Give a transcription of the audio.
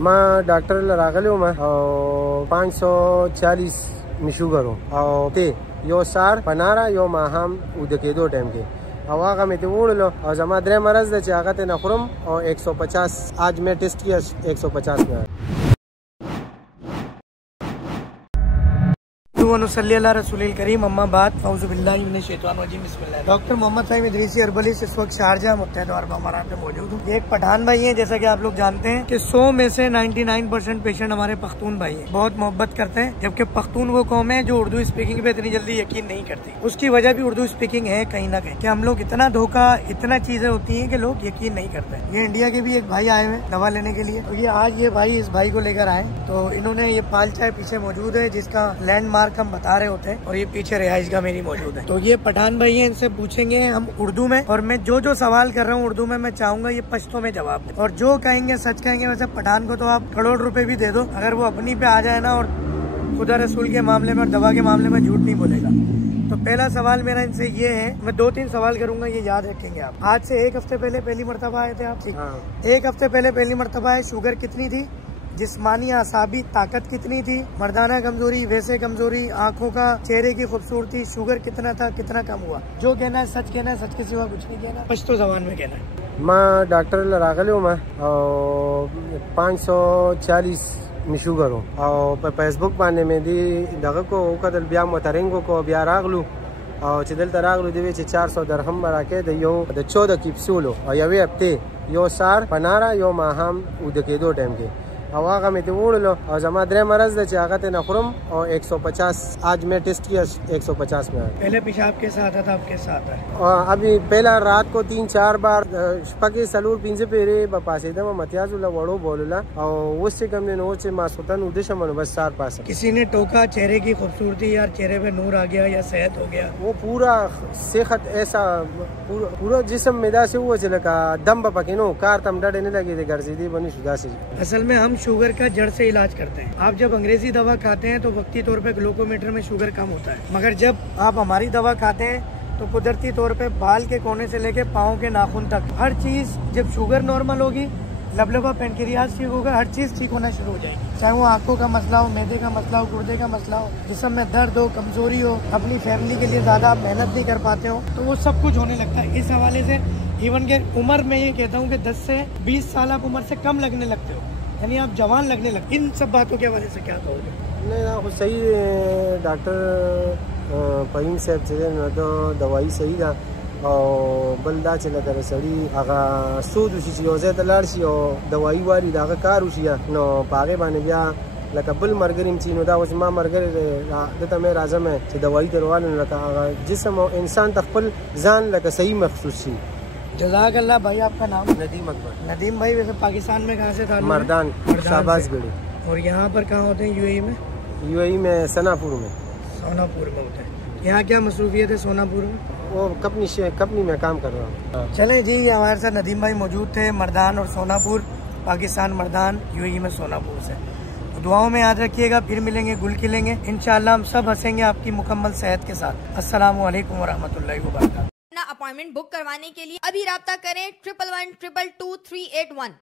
मैं डॉक्टर रागले हूँ मैं 540 में शुगर हूँ और ते यो सार पनारा यो माहम उदके दो टाइम के आवागा में उड़ लो और जमा द्रे मरज दे चाहते नखरम और 150 आज मैं टेस्ट किया 150 में रसूल करीम अम्मा बात डॉक्टर मोहम्मद साहिब इदरीसी अर्बलिस इस वक्त शारजा मुत्तहिदा अरब अमारात में मौजूद हूँ। एक पठान भाई है, जैसा कि आप लोग जानते हैं कि 100 में से 99% पेशेंट हमारे पख्तून भाई हैं, बहुत मोहब्बत करते हैं। जबकि पख्तून वो कौम है जो उर्दू स्पीकिंग पे इतनी जल्दी यकीन नहीं करती। उसकी वजह भी उर्दू स्पीकिंग है कहीं ना कहीं कि हम लोग इतना धोखा, इतना चीजें होती है कि लोग यकीन नहीं करते। ये इंडिया के भी एक भाई आए हुए दवा लेने के लिए, तो ये आज ये भाई इस भाई को लेकर आए, तो इन्होंने ये पाल चाय पीछे मौजूद है जिसका लैंडमार्क हम बता रहे होते हैं, और ये पीछे रिहाइश का मेरी मौजूद है। तो ये पठान भाई है, इनसे पूछेंगे हम उर्दू में, और मैं जो सवाल कर रहा हूँ उर्दू में मैं चाहूंगा ये पश्तो में जवाब दे, और जो कहेंगे सच कहेंगे। वैसे पठान को तो आप करोड़ रुपए भी दे दो, अगर वो अपनी पे आ जाए ना और खुदा रसूल के मामले में और दवा के मामले में झूठ नहीं बोलेगा। तो पहला सवाल मेरा इनसे ये है, मैं 2-3 सवाल करूंगा, ये याद रखेंगे आप। आज से 1 हफ्ते पहले पहली मरतबा आए थे आप? ठीक। 1 हफ्ते पहले पहली मरतबा है। शुगर कितनी थी? जिस्मानी आसाबी ताकत कितनी थी? मर्दाना कमजोरी, वैसे कमजोरी, आंखों का, चेहरे की खूबसूरती, शुगर कितना था, कितना कम हुआ? जो कहना है सच कहना है, सच के सिवा कुछ नहीं कहना, पश्तो ज़बान में कहना है। मैं डॉक्टर रागले हूँ मैं 540 में शुगर हूँ और फेसबुक पाने में दी दगा को कदल ब्या मतरेंगो को ब्या रागलू और चिदल तरागलू दिवे 400 दरहम बरा के दियो 14 कैप्सूल और यवे हफ्ते यो सार पनारा यो माहम उदके दो टाइम के आवागा में उड़ लो और जमा द्रे मरज दे चाहते नखरम और 150 आज मैं टेस्ट किया 150 में। पहले पेशाब के साथ था, आपके साथ है? अभी पहला रात को 3-4 बार पके सलूर पिंजे पेरे बपासे दम मतियाजुला वड़ो बोलला और उससे कम ने नो से मासुतन उद्देश्य मन बस सार पास। किसी ने टोका चेहरे की खूबसूरती, यार चेहरे पे नूर आ गया या सेहत हो गया? वो पूरा सेहत ऐसा पूरा जिस्म मेदा से वो चले का दम बपके नो कार तम डरे नहीं लगी थे घर से बनी शुदा से। असल में हम शुगर का जड़ से इलाज करते हैं। आप जब अंग्रेजी दवा खाते हैं तो वक्ती तौर पे ग्लूकोमीटर में शुगर कम होता है, मगर जब आप हमारी दवा खाते हैं तो कुदरती तौर पे बाल के कोने से लेके पाँव के नाखून तक हर चीज, जब शुगर नॉर्मल होगी, लबलबा पेनक्रियाज ठीक होगा, हर चीज ठीक होना शुरू हो जाएगी। चाहे वो आंखों का मसला हो, मैदे का मसला हो, गुर्दे का मसला हो, जिस्म में दर्द हो, कमजोरी हो, अपनी फैमिली के लिए ज्यादा मेहनत नहीं कर पाते हो, तो वो सब कुछ होने लगता है। इस हवाले से इवन के उम्र में ये कहता हूँ कि 10 से 20 साल आप उम्र से कम लगने लगते हो, यानी आप जवान लगने लगते। इन सब बातों की वजह से क्या कहोगे? नहीं ना वो सही डॉक्टर फहीम साहब चले तो दवाई सही था और बलदा चला करे सड़ी आगा सूद उसी चीज़ से तलाशी और दवाई वाली दागा कार उसी नो पागे बाने गया लका बल मरगरिम चीनो दा उस माँ मरगर देता मैं राजम है कि दवाई करवाने लगा जिसम इंसान तकबल जान लगा सही महसूस सी। जज़ाक अल्लाह भाई। आपका नाम? नदीम अकबर। नदीम भाई, वैसे पाकिस्तान में कहाँ से था? मर्दान शाहबाजगढ़ी। और यहाँ पर कहाँ होते हैं? यूएई में? यूएई में सोनापुर में। सोनापुर में होते हैं। यहाँ क्या मसरूफियत है सोनापुर में? वो कंपनी में काम कर रहा हूँ। चले जी, हमारे साथ नदीम भाई मौजूद थे, मर्दान और सोनापुर, पाकिस्तान मर्दान, यूएई में सोनापुर से। तो दुआओं में याद रखिएगा, फिर मिलेंगे, गुल खिलेंगे इंशाअल्लाह, हम सब हंसेंगे आपकी मुकम्मल सेहत के साथ। अस्सलामु अलैकुम वरहमतुल्लाहि वबरकातुहू। अपॉइंटमेंट बुक करवाने के लिए अभी राब्ता करें 11122381।